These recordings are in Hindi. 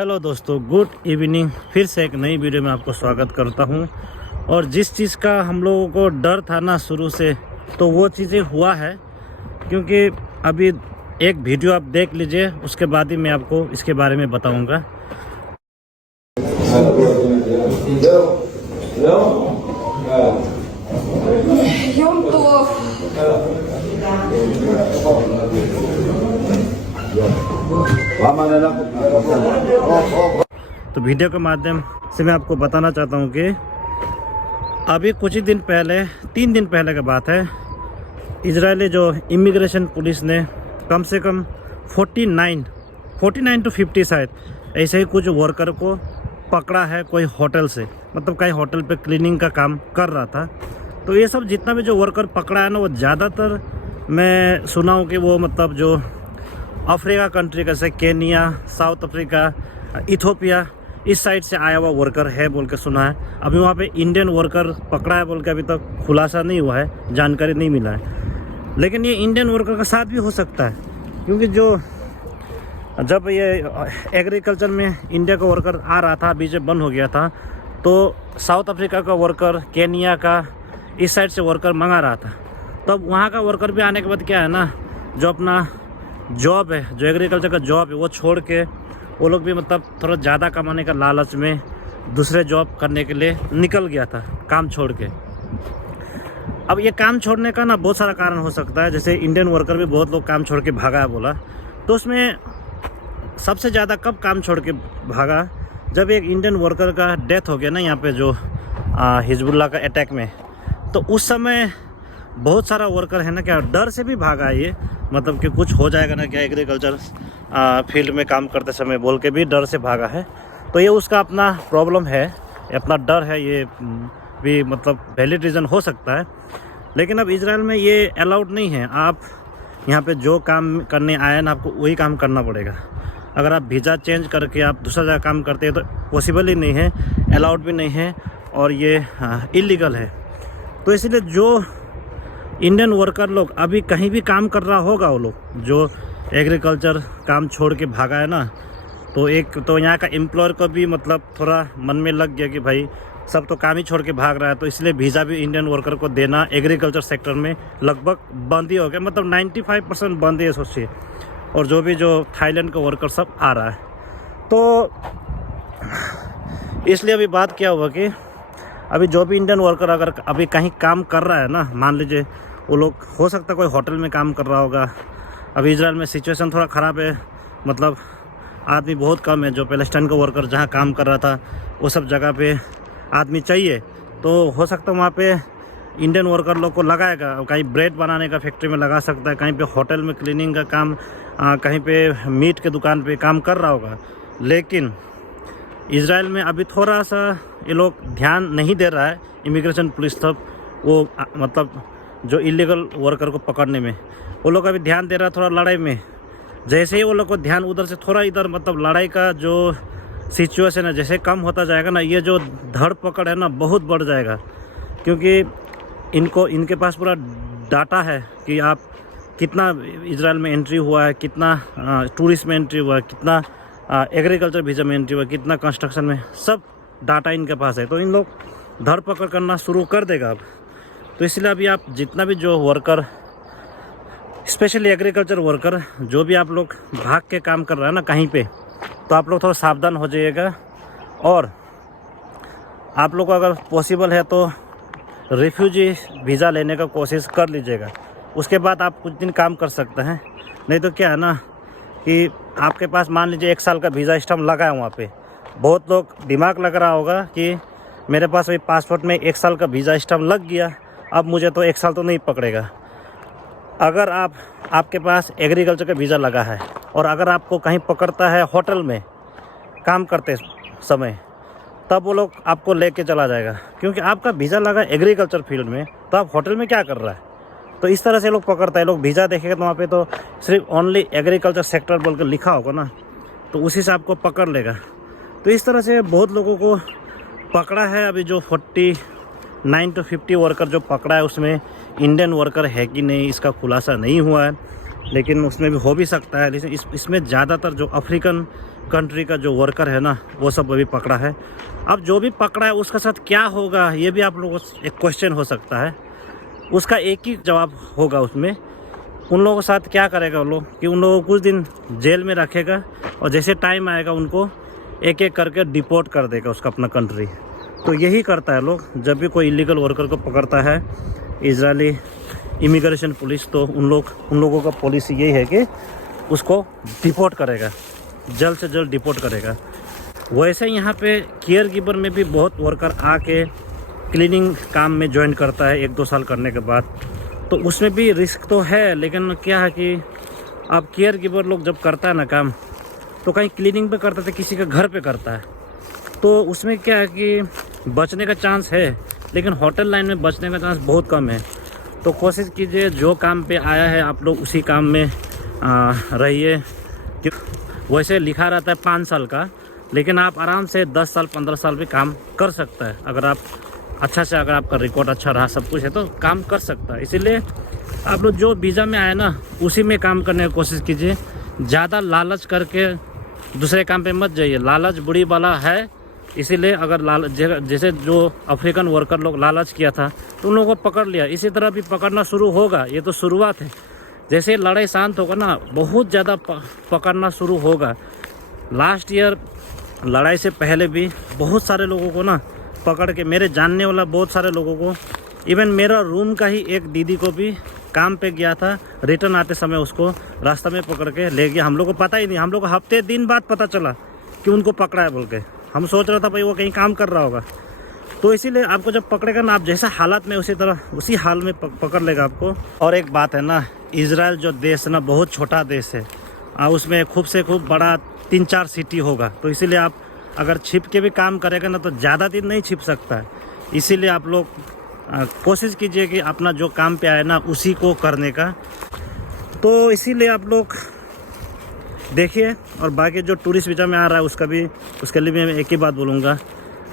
हेलो दोस्तों, गुड इवनिंग। फिर से एक नई वीडियो में आपको स्वागत करता हूं। और जिस चीज़ का हम लोगों को डर था ना शुरू से, तो वो चीज़ें हुआ है। क्योंकि अभी एक वीडियो आप देख लीजिए, उसके बाद ही मैं आपको इसके बारे में बताऊंगा। तो वीडियो के माध्यम से मैं आपको बताना चाहता हूँ कि अभी कुछ ही दिन पहले, 3 दिन पहले की बात है, इजरायली जो इमिग्रेशन पुलिस ने कम से कम 49 to 50 शायद ऐसे ही कुछ वर्कर को पकड़ा है। कोई होटल से, मतलब कहीं होटल पे क्लीनिंग का काम कर रहा था। तो ये सब जितना भी जो वर्कर पकड़ा है ना, वो ज़्यादातर मैं सुना हूँ कि वो मतलब जो अफ्रीका कंट्री जैसे केनिया, साउथ अफ्रीका, इथोपिया, इस साइड से आया हुआ वर्कर है बोल के सुना है। अभी वहाँ पे इंडियन वर्कर पकड़ा है बोल के अभी तक खुलासा नहीं हुआ है, जानकारी नहीं मिला है। लेकिन ये इंडियन वर्कर का साथ भी हो सकता है, क्योंकि जब ये एग्रीकल्चर में इंडिया का वर्कर आ रहा था, बीच में बंद हो गया था, तो साउथ अफ्रीका का वर्कर, केनिया का, इस साइड से वर्कर मंगा रहा था। तब वहाँ का वर्कर भी आने के बाद क्या है ना, जो अपना जॉब है, जो एग्रीकल्चर का जॉब है, वो छोड़ के वो लोग भी मतलब थोड़ा ज़्यादा कमाने का लालच में दूसरे जॉब करने के लिए निकल गया था, काम छोड़ के। अब ये काम छोड़ने का ना बहुत सारा कारण हो सकता है। जैसे इंडियन वर्कर भी बहुत लोग काम छोड़ के भागा है बोला, तो उसमें सबसे ज़्यादा कब काम छोड़ के भागा, जब एक इंडियन वर्कर का डेथ हो गया ना यहाँ पे जो हिजबुल्लाह का अटैक में। तो उस समय बहुत सारा वर्कर है ना, क्या डर से भी भागा है ये, मतलब कि कुछ हो जाएगा ना क्या एग्रीकल्चर फील्ड में काम करते समय बोल के भी डर से भागा है। तो ये उसका अपना प्रॉब्लम है, अपना डर है, ये भी मतलब वैलिड रीज़न हो सकता है। लेकिन अब इजराइल में ये अलाउड नहीं है। आप यहाँ पे जो काम करने आए ना, आपको वही काम करना पड़ेगा। अगर आप वीज़ा चेंज करके आप दूसरा जगह काम करते हैं तो पॉसिबल ही नहीं है, अलाउड भी नहीं है, और ये इलीगल है। तो इसलिए जो इंडियन वर्कर लोग अभी कहीं भी काम कर रहा होगा, वो लोग जो एग्रीकल्चर काम छोड़ के भागा है ना, तो एक तो यहाँ का एम्प्लॉयर को भी मतलब थोड़ा मन में लग गया कि भाई सब तो काम ही छोड़ के भाग रहा है, तो इसलिए वीज़ा भी इंडियन वर्कर को देना एग्रीकल्चर सेक्टर में लगभग बंद ही हो गया, मतलब 95% बंद ही सोचिए। और जो थाईलैंड का वर्कर सब आ रहा है, तो इसलिए अभी बात क्या हुआ कि अभी जो भी इंडियन वर्कर अगर अभी कहीं काम कर रहा है ना, मान लीजिए वो लोग, हो सकता है कोई होटल में काम कर रहा होगा। अभी इजराइल में सिचुएशन थोड़ा ख़राब है, मतलब आदमी बहुत कम है। जो पैलेस्टाइन का वर्कर जहाँ काम कर रहा था, वो सब जगह पे आदमी चाहिए, तो हो सकता है वहाँ पे इंडियन वर्कर लोग को लगाएगा। कहीं ब्रेड बनाने का फैक्ट्री में लगा सकता है, कहीं पे होटल में क्लीनिंग का काम, कहीं पे मीट के दुकान पे काम कर रहा होगा। लेकिन इजराइल में अभी थोड़ा सा ये लोग ध्यान नहीं दे रहा है, इमिग्रेशन पुलिस सब, वो मतलब जो इलीगल वर्कर को पकड़ने में वो लोग अभी ध्यान दे रहा है थोड़ा लड़ाई में। जैसे ही वो लोग को ध्यान उधर से थोड़ा इधर, मतलब लड़ाई का जो सिचुएशन है जैसे कम होता जाएगा ना, ये जो धड़ पकड़ है ना बहुत बढ़ जाएगा। क्योंकि इनके पास पूरा डाटा है कि आप कितना इजराइल में एंट्री हुआ है, कितना टूरिस्ट में एंट्री हुआ है, कितना एग्रीकल्चर वीज़ा में एंट्री हुआ, कितना कंस्ट्रक्शन में, सब डाटा इनके पास है। तो इन लोग धर पकड़ करना शुरू कर देगा अब। तो इसलिए अभी आप जितना भी जो वर्कर, स्पेशली एग्रीकल्चर वर्कर, जो भी आप लोग भाग के काम कर रहा है ना कहीं पे, तो आप लोग थोड़ा सावधान हो जाइएगा। और आप लोग को अगर पॉसिबल है तो रिफ्यूजी वीज़ा लेने का कोशिश कर लीजिएगा। उसके बाद आप कुछ दिन काम कर सकते हैं। नहीं तो क्या है ना कि आपके पास मान लीजिए 1 साल का वीज़ा स्टैम्प लगा है वहाँ पे, बहुत लोग दिमाग लग रहा होगा कि मेरे पास वही पासपोर्ट में 1 साल का वीज़ा स्टैम्प लग गया, अब मुझे तो 1 साल तो नहीं पकड़ेगा। अगर आपके पास एग्रीकल्चर का वीज़ा लगा है और अगर आपको कहीं पकड़ता है होटल में काम करते समय, तब वो लोग आपको लेके चला जाएगा, क्योंकि आपका वीज़ा लगा एग्रीकल्चर फील्ड में, तो आप होटल में क्या कर रहा है। तो इस तरह से लोग पकड़ता है। लोग वीज़ा देखेगा तो वहाँ पे तो सिर्फ ओनली एग्रीकल्चर सेक्टर बोल कर लिखा होगा ना, तो उसी से आपको पकड़ लेगा। तो इस तरह से बहुत लोगों को पकड़ा है। अभी जो 49 to 50 वर्कर जो पकड़ा है, उसमें इंडियन वर्कर है कि नहीं इसका खुलासा नहीं हुआ है, लेकिन उसमें भी हो भी सकता है। लेकिन इसमें ज़्यादातर जो अफ्रीकन कंट्री का जो वर्कर है ना वो सब अभी पकड़ा है। अब जो भी पकड़ा है उसके साथ क्या होगा ये भी आप लोगों को एक क्वेश्चन हो सकता है। उसका एक ही जवाब होगा उसमें, उन लोगों के साथ क्या करेगा वो लोग कि उन लोगों को कुछ दिन जेल में रखेगा और जैसे टाइम आएगा उनको एक एक करके डिपोर्ट कर देगा उसका अपना कंट्री। तो यही करता है लोग, जब भी कोई इलीगल वर्कर को पकड़ता है इजरायली इमिग्रेशन पुलिस, तो उन लोगों का पॉलिसी यही है कि उसको डिपोर्ट करेगा, जल्द से जल्द डिपोर्ट करेगा। वैसे यहाँ पे केयर गिवर में भी बहुत वर्कर आके क्लीनिंग काम में ज्वाइन करता है 1-2 साल करने के बाद, तो उसमें भी रिस्क तो है। लेकिन क्या है कि अब केयर गिवर लोग जब करता है ना काम, तो कहीं क्लीनिंग पे करता है, किसी के घर पे करता है, तो उसमें क्या है कि बचने का चांस है, लेकिन होटल लाइन में बचने का चांस बहुत कम है। तो कोशिश कीजिए जो काम पे आया है आप लोग उसी काम में रहिए। वैसे लिखा रहता है 5 साल का, लेकिन आप आराम से 10 साल 15 साल भी काम कर सकता है। अगर आप अच्छा से, अगर आपका रिकॉर्ड अच्छा रहा, सब कुछ है, तो काम कर सकता है। इसीलिए आप लोग जो वीज़ा में आए ना उसी में काम करने की कोशिश कीजिए। ज़्यादा लालच करके दूसरे काम पे मत जाइए, लालच बुरी वाला है। इसीलिए अगर जैसे जो अफ्रीकन वर्कर लोग लालच किया था तो उन लोगों को पकड़ लिया, इसी तरह भी पकड़ना शुरू होगा। ये तो शुरुआत है, जैसे लड़ाई शांत होगा ना बहुत ज़्यादा पकड़ना शुरू होगा। लास्ट ईयर लड़ाई से पहले भी बहुत सारे लोगों को ना पकड़ के, मेरे जानने वाला बहुत सारे लोगों को, इवन मेरा रूम का ही एक दीदी को भी काम पे गया था, रिटर्न आते समय उसको रास्ता में पकड़ के ले गया। हम लोग को पता ही नहीं, हम लोग को हफ्ते दिन बाद पता चला कि उनको पकड़ा है बोल के। हम सोच रहा था भाई वो कहीं काम कर रहा होगा। तो इसीलिए आपको जब पकड़ेगा ना, आप जैसा हालत में उसी तरह उसी हाल में पकड़ लेगा आपको। और एक बात है ना, इजराइल जो देश है ना बहुत छोटा देश है, उसमें खूब से खूब बड़ा 3-4 सिटी होगा। तो इसीलिए आप अगर छिप के भी काम करेगा ना तो ज़्यादा दिन नहीं छिप सकता है। इसीलिए आप लोग कोशिश कीजिए कि अपना जो काम पे आए ना उसी को करने का। तो इसीलिए आप लोग देखिए। और बाकी जो टूरिस्ट वीज़ा में आ रहा है उसके लिए मैं एक ही बात बोलूँगा,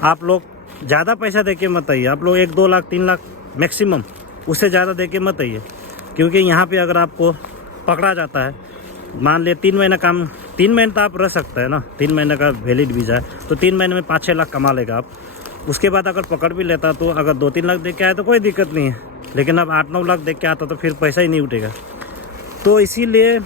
आप लोग ज़्यादा पैसा दे के मत आइए। आप लोग 1-2 लाख 3 लाख मैक्सिमम, उससे ज़्यादा दे के मत आइए। क्योंकि यहाँ पे अगर आपको पकड़ा जाता है, मान लिया 3 महीना काम, 3 महीने तो आप रह सकते हैं ना, 3 महीने का वैलिड वीज़ा है, तो 3 महीने में 5-6 लाख कमा लेगा आप। उसके बाद अगर पकड़ भी लेता तो अगर 2-3 लाख दे के आए तो कोई दिक्कत नहीं है, लेकिन अब 8-9 लाख दे के आता तो फिर पैसा ही नहीं उठेगा। तो इसीलिए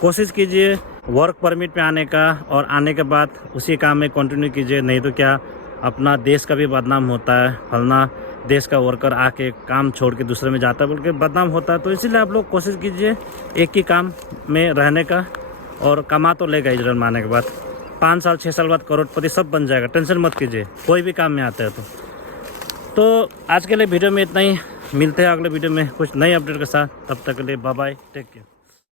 कोशिश कीजिए वर्क परमिट पे आने का, और आने के बाद उसी काम में कंटिन्यू कीजिए। नहीं तो क्या अपना देश का भी बदनाम होता है, फलना देश का वर्कर आके काम छोड़ के दूसरे में जाता है बोल के बदनाम होता है। तो इसीलिए आप लोग कोशिश कीजिए एक ही काम में रहने का, और कमा तो लेगा इजराइल में आने के बाद 5 साल 6 साल बाद करोड़पति सब बन जाएगा। टेंशन मत कीजिए, कोई भी काम में आता है तो आज के लिए वीडियो में इतना ही। मिलते हैं अगले वीडियो में कुछ नई अपडेट के साथ। तब तक के लिए बाय बाय, टेक केयर।